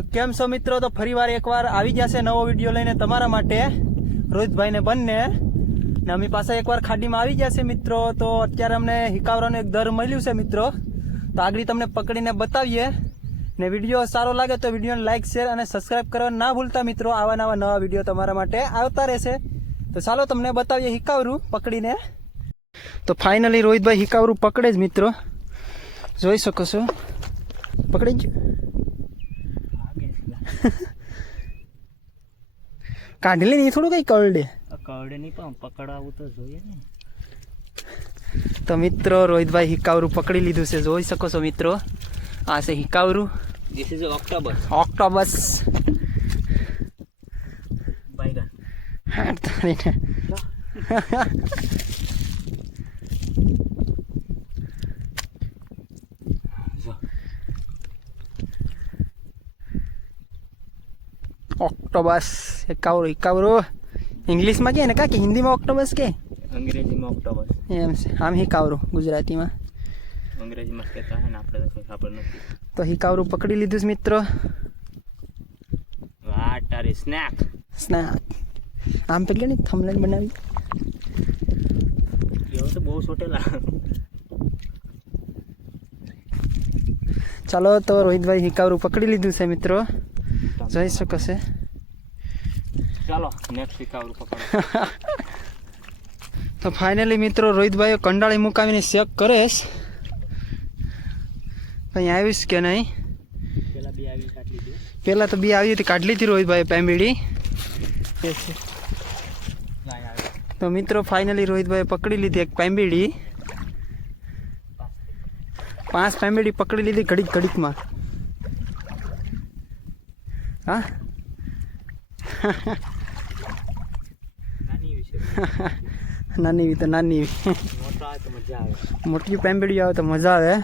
તો કેમ છો મિત્રો? તો ફરીવાર એકવાર આવી જશે નવો વિડીયો લઈને તમારા માટે રોહિતભાઈને બંને ને અમી પાસે એકવાર ખાડીમાં આવી જશે મિત્રો. તો અત્યારે અમને હિકાવરાનું એક દર મળ્યું છે મિત્રો, તો આગળ તમને પકડીને બતાવીએ ને વિડીયો સારો લાગે તો વિડીયોને લાઇક શેર અને સબસ્ક્રાઇબ કરવા ના ભૂલતા મિત્રો. આવા નવા વિડીયો તમારા માટે આવતા રહેશે. તો ચાલો તમને બતાવીએ હિકાવરું પકડીને. તો ફાઇનલી રોહિતભાઈ હિકાવરું પકડે જ મિત્રો, જોઈ શકો છો. પકડી જ કાઢી લે ને, થોડું કઈ કરડે નહીં પણ પકડાવું તો જોઈએ ને. તો મિત્રો રોહિતભાઈ હિકાવરું પકડી લીધું છે, જોઈ શકો છો મિત્રો. આ છે હિકાવરું. This is ઓક્ટોબસ. ઓક્ટોબસ બાયગન. હા તારીને ઓક્ટોબસ હિકાવરું ઇંગ્લિશમાં કે ને કે હિન્દીમાં ઓક્ટોબસ કે અંગ્રેજીમાં ઓક્ટોબસ એમ છે. આમ હિકાવરું ગુજરાતીમાં, અંગ્રેજીમાં કહેતા હે ને, આપણે તો ખબર નથી. તો હિકાવરું પકડી લીધું છે મિત્રો. વાટારી સ્નેક સ્નેક આમ પેલી ને થંબનેલ બનાવી. એવું તો બહુ છોટેલા. ચાલો તો રોહિતભાઈ હિકાવરું પકડી લીધું છે મિત્રો, જોઈ શકો છે. ચાલો નેક્સ્ટ હિકાવરું પકડો. તો ફાઇનલી મિત્રો રોહિતભાઈ કંડાળી મુકાવીને ચેક કરે છે કંઈ આવીશ કે નહીં. પેલા તો બી આવી હતી, કાઢી લીધી રોહિતભાઈ પેમ્બીડી. તો મિત્રો ફાઇનલી રોહિતભાઈ પકડી લીધી એક પેમ્બીડી. 5 પેમ્બીડી પકડી લીધી ઘડીકમાં. હા નાની તો નાની, મોટી પેમ્બીડી આવે તો મજા આવે.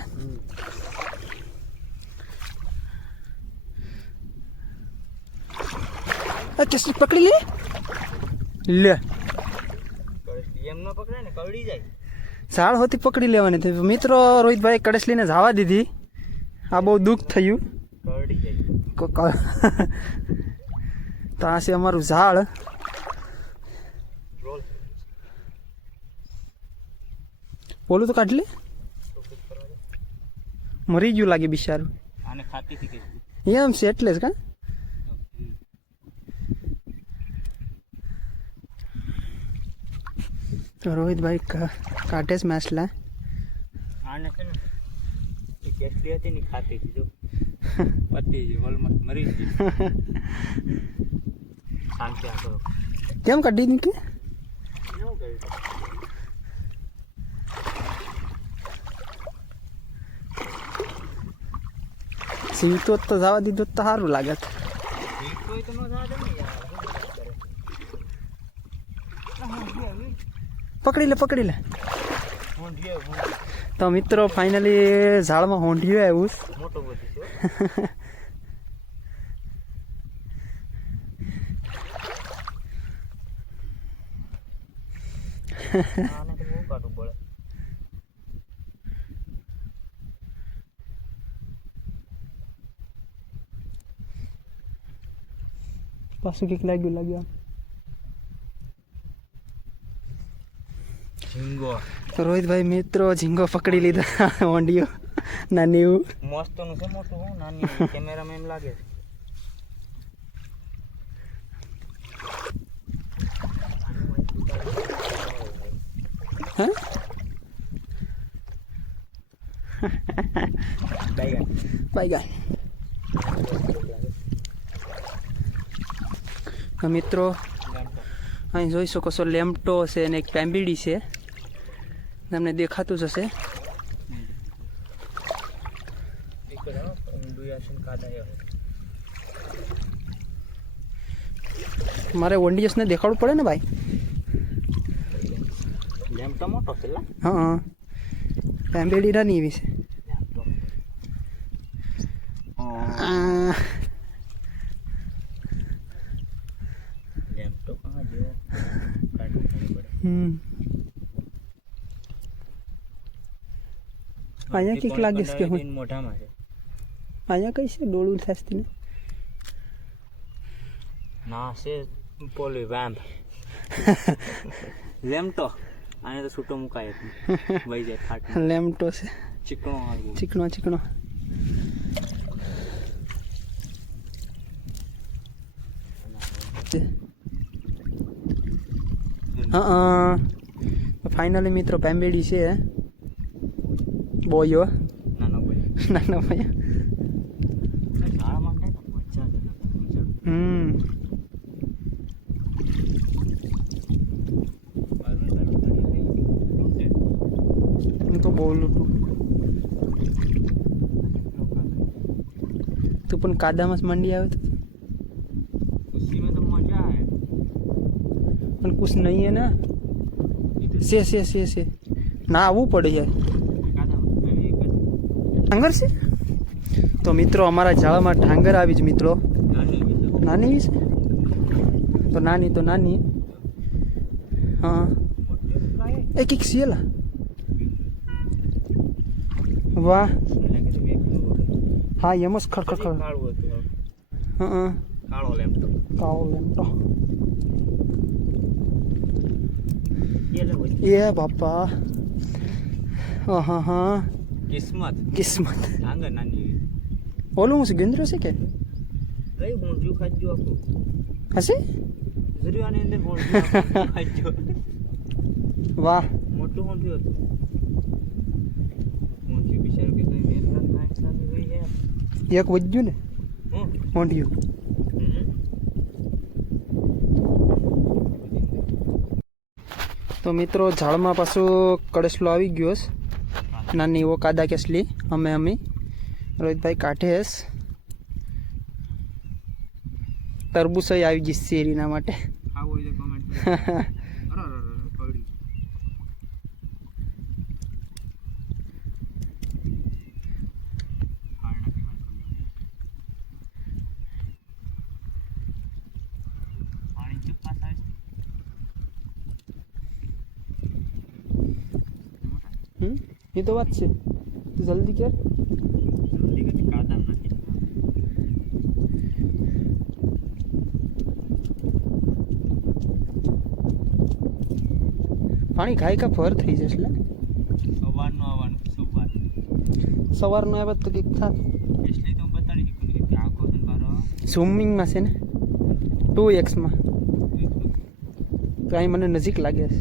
પકડી લે એમ ન પકડે ને, કરડી જાય. ઝાડ હોતી પકડી લેવાની હતી મિત્રો. રોહિતભાઈ કડસલીને જવા દીધી. આ બહુ દુઃખ થયું. કરડી જાય તો આ છે અમારું ઝાડ. બોલું તો કાઢી લે. મરી ગયું લાગે બિચારું. આને ખાતી હતી કે એમ છે એટલે જ કા. તો રોહિતભાઈ કાઢે જ માછલા. આને છે ને એ કેસલી હતી ને, ખાતી હતી. જો પતી ગઈ, ઓલમોસ્ટ મરી ગઈ. શાંતિ આપો. કેમ કાઢી ની કે શું કર્યું? સીવતો તો જવા દીધો તો સારું લાગત. કોઈ તો ન જવા દે ને યાર. પકડી લે. તો મિત્રો ફાઇનલી ઝાડમાં હોંઢિયું આવ્યું. મોટો બધી છે. આને તો બહુ કાઢવું પડે. પાછું કંઈક લાગ્યું. ઝીંગો. તો રોહિતભાઈ મિત્રો ઝીંગો પકડી લીધા. હોંડિયો નાની એવું મસ્ત નું છે, મોટું હું નાની. કેમેરામાં એમ લાગે. હા બાય. મિત્રો અહીં જોઈ શકો છો લેમ્ટો છે અને એક પેમ્બીડી છે, તમને દેખાતું જ હશે. મારે વંડીયસને દેખાડવું પડે ને ભાઈ. લેમ્ટો મોટો છે. હા પેમ્બીડી નાની એવી છે. અહીંયા કંઈક લાગે છે કે હું મોઢામાં છે. અહીંયા કઈ છે ડોળું થાય ને. ના છે પોલી વાંભ લેમટો આને તો છૂટો મુકાય જ નહીં વહી જાય ફાટ લેમટો છે ચીકણો આવ્યો ચીકણો ચીકણો હા ફાઇનલી મિત્રો પેમ્બેડી છે બોયો નાનો ભાઈ નાનો ભાઈ શાળામાં થાય ને મજા જ હું તો બહુ લૂંટું તું પણ કાદામાં જ મંડી આવે તો ખુશીમાં તો મજા આવે પણ કુછ નહીં હે ના છે ના આવવું પડે યાર ડાંગર છે તો મિત્રો અમારા ઝાડમાં ડાંગર આવી જ મિત્રો નાની છે તો નાની હા એક સિયેલા વાહ હા એમ જ ખડખડ હા કાળો લેમટો કાળો લેમટો એ બાપા હા કિસ્મત ડાંગર નાની ઓલું હું છે ગેન્દ્રો છે કે કઈ ઊંધિયું ખાજો આખું હશે ઝરિયાની અંદર ઊંધિયું ખાજો વાહ મોટું ઊંધિયું હતું ઊંધિયું બિચારું કે કઈ મેં સાથે રહી ગયા એક વજ્યું ને મોંઢિયું તો મિત્રો ઝાડમાં પાછું કડસલો આવી ગયો છે નાની એવો કાદા કેસલી અમે રોહિતભાઈ કાઢે છે તરબૂચ આવી ગઈ શેરીના માટે આવો એટલે કમેન્ટ પડી પાણી ચૂપ પાસ આવે એ તો વાત છે તું જલ્દી કર જલ્દી કરી કાદા નાખી પાણી ખાઈ કા ફર થઈ જશે એટલે સવારનું આવવાનું સવારનું આવે તો કંઈક થાત એટલે તો હું બતાડી શકું કે આ ક્વેશ્ચન બારો સ્વિમિંગમાં છે ને 2xમાં તો અહીં મને નજીક લાગે છે